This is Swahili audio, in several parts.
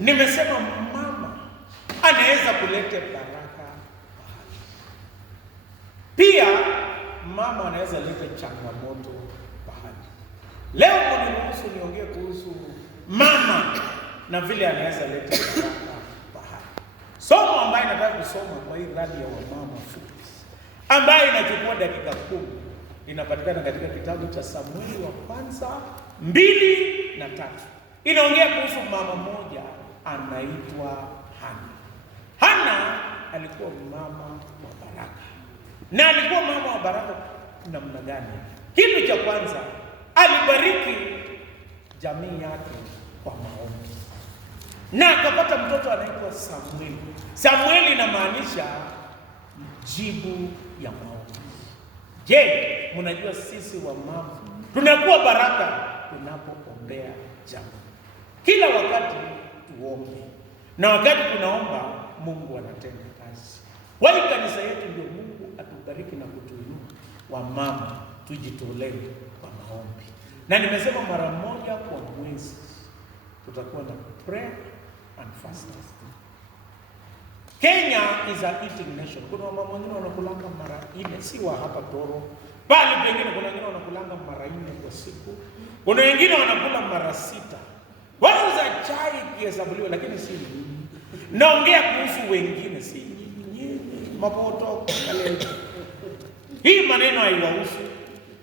Nimesema mama anaweza kuleta baraka pahali. Pia mama anaweza leta changamoto pahali. Leo mniruhusu niongee kuhusu mama na vile anaweza leta baraka pahali. Somo ambayo nataka kusoma kwa hii radi ya wamama fupi ambayo inachukua dakika 10 inapatikana katika kitabu cha Samueli wa kwanza 2 na 3. Inaongea kuhusu mama moja anaitwa Hana. Hana alikuwa mama wa baraka. Na alikuwa mama wa baraka namna gani? Kitu cha kwanza, alibariki jamii yake kwa maombi. Na akapata mtoto anaitwa Samueli. Samueli inamaanisha jibu ya maombi. Je, mnajua sisi wa mama tunakuwa baraka tunapoombea jamii. Kila wakati tuombe. Na wakati tunaomba Mungu anatenda kazi. Wali kanisa yetu ndio Mungu atubariki na kutuinua. Wa mama tujitolee kwa maombi. Na nimesema mara moja kwa mwezi tutakuwa na prayer and fasting. Kenya is a eating nation. Kuna mama wengine wanakulanga mara 4, si wa hapa Toro. Bali pengine kuna wengine wanakulanga mara 4 kwa siku. Kuna wengine wanakula mara 6. Wauza chai kihesabuliwa, lakini si nyinyi. Naongea kuhusu wengine, si nyinyi. Mapoto kale. Hii maneno haiwahusu,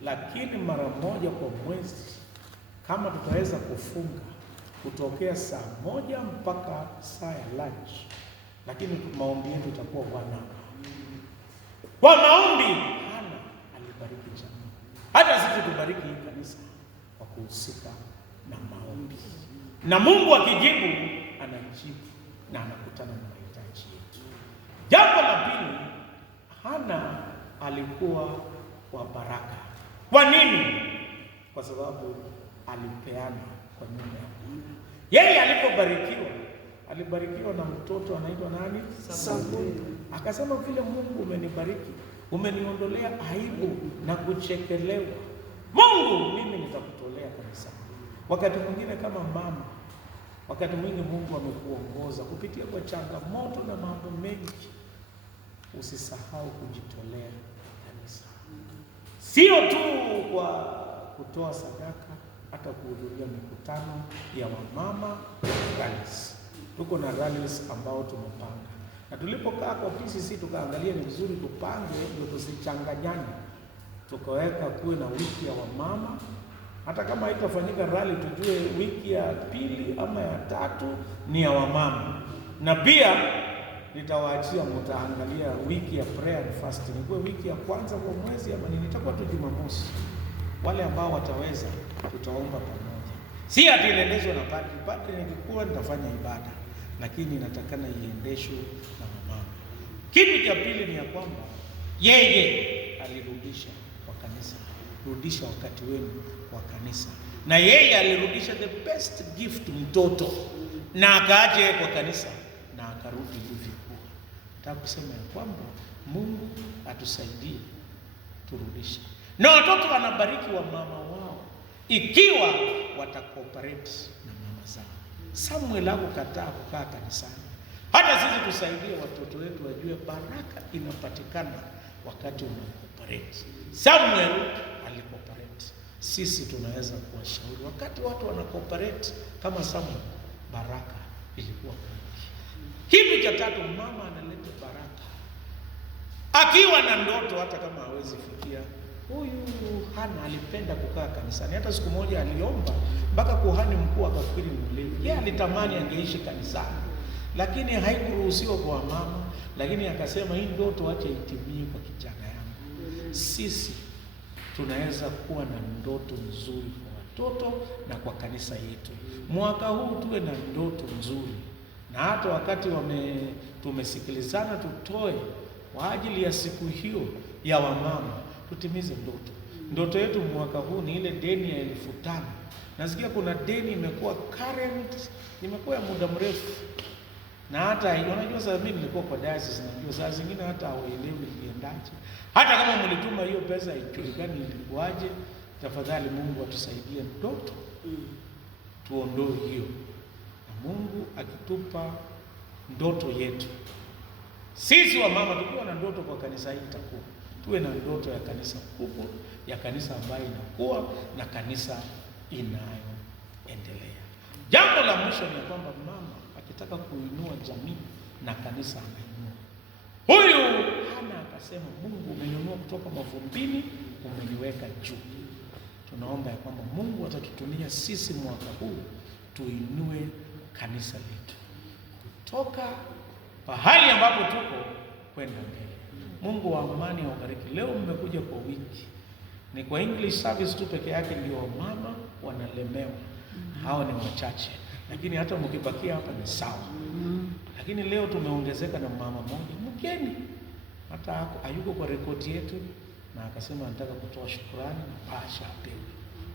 lakini mara moja kwa mwezi kama tutaweza kufunga kutokea saa 1 mpaka saa ya lunch, lakini maombi yetu itakuwa wana. Kwa maombi Hana alibariki jamii. Hata sisi tubariki hii kanisa kwa kuhusika na maombi. Na Mungu akijibu anajibu na anakutana na mahitaji yetu. Jambo la pili, Hana alikuwa wa baraka. Kwa nini? Kwa sababu alipeana kwa nyumba ya Bwana. Yeye alibarikiwa na mtoto anaitwa nani? Samueli. Akasema vile Mungu umenibariki, umeniondolea aibu na kuchekelewa, Mungu mimi nitakutolea kanisa. Wakati mwingine kama mama, wakati mwingine Mungu amekuongoza kupitia kwa changamoto na mambo mengi, usisahau kujitolea kanisa. Sio tu kwa kutoa sadaka, hata kuhudhuria mikutano ya wamama rallies. Tuko na rallies ambao tumepanga. Na tulipokaa kwa PCC tukaangalia ni vizuri tupange ndio tusichanganyane. Tukaweka kuwe na wiki ya wamama. Hata kama haitafanyika rally tujue wiki ya 2 ama ya 3 ni ya wamama. Na pia nitawaachia mtaangalia wiki ya prayer and fasting. Kwa wiki ya kwanza kwa mwezi ama nitakuwa tu Jumamosi. Wale ambao wataweza tutaomba pamoja. Si ati inaendeshwa na padri. Padri nikikuwa nitafanya ibada, lakini inatakana iendeshwe na mama. Kitu cha pili ni ya kwamba yeye alirudisha kwa kanisa. Rudisha wakati wenu kwa kanisa. Na yeye alirudisha the best gift, mtoto. Na akaaje kwa kanisa na akarudi hivi kwa. Nataka kusema ya kwamba Mungu atusaidie turudishe. Na watoto wanabariki wa mama wao ikiwa watakooperate na mama zao. Samuel hakukataa kukaa kanisani. Hata sisi tusaidie watoto wetu wajue baraka inapatikana wakati unakooperate. Samuel alikooperate. Sisi tunaweza kuwashauri wakati watu wanakooperate kama Samuel, baraka ilikuwa kwingi. Kitu cha tatu, mama analeta baraka akiwa na ndoto, hata kama hawezi fikia. Huyu Hana alipenda kukaa kanisani. Hata siku moja aliomba mpaka kuhani mkuu akafikiri mlevi. Yeye alitamani angeishi kanisani, lakini haikuruhusiwa kwa mama. Lakini akasema hii ndoto acha itimie kwa kijana yangu. Sisi tunaweza kuwa na ndoto nzuri kwa watoto na kwa kanisa yetu. Mwaka huu tuwe na ndoto nzuri. Na hata wakati tumesikilizana tutoe kwa ajili ya siku hiyo ya wamama, tutimize ndoto. Ndoto yetu mwaka huu ni ile deni ya 5,000. Nasikia kuna deni imekuwa current, imekuwa ya muda mrefu. Na hata unajua sasa mimi nilikuwa kwa diocese, najua saa zingine hata hauelewi iliendaje. Hata kama mlituma hiyo pesa ijulikane ilikuwaje, tafadhali Mungu atusaidie ndoto tuondoe hiyo. Na Mungu akitupa ndoto yetu, sisi wa mama tukiwa na ndoto kwa kanisa hili, itakuwa tuwe na ndoto ya kanisa kubwa, ya kanisa ambayo inakuwa na kanisa inayoendelea. Jambo la mwisho ni kwamba mama akitaka kuinua jamii na kanisa anainua. Huyu Hana akasema, Mungu umeniinua kutoka mavumbini, umeniweka juu. Tunaomba ya kwamba Mungu atatutumia sisi mwaka huu tuinue kanisa letu kutoka pahali ambapo tuko kwenda mbele. Mungu wa amani awabariki. Leo mmekuja kwa wiki, ni kwa English service tu peke yake ndio mama wanalemewa, hao ni wachache, lakini hata mkibakia hapa ni sawa. Lakini leo tumeongezeka na mama mmoja mgeni, hata hayuko kwa rekodi yetu, na akasema anataka kutoa shukrani na pasha apewe.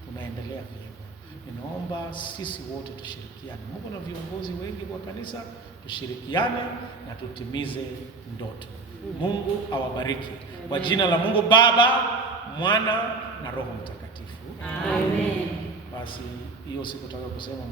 Tunaendelea hivyo. Ninaomba sisi wote tushirikiane. Mungu na viongozi wengi kwa kanisa, tushirikiane na tutimize ndoto. Mungu awabariki. Kwa jina la Mungu Baba, Mwana na Roho Mtakatifu. Amen. Basi hiyo sikutaka kusema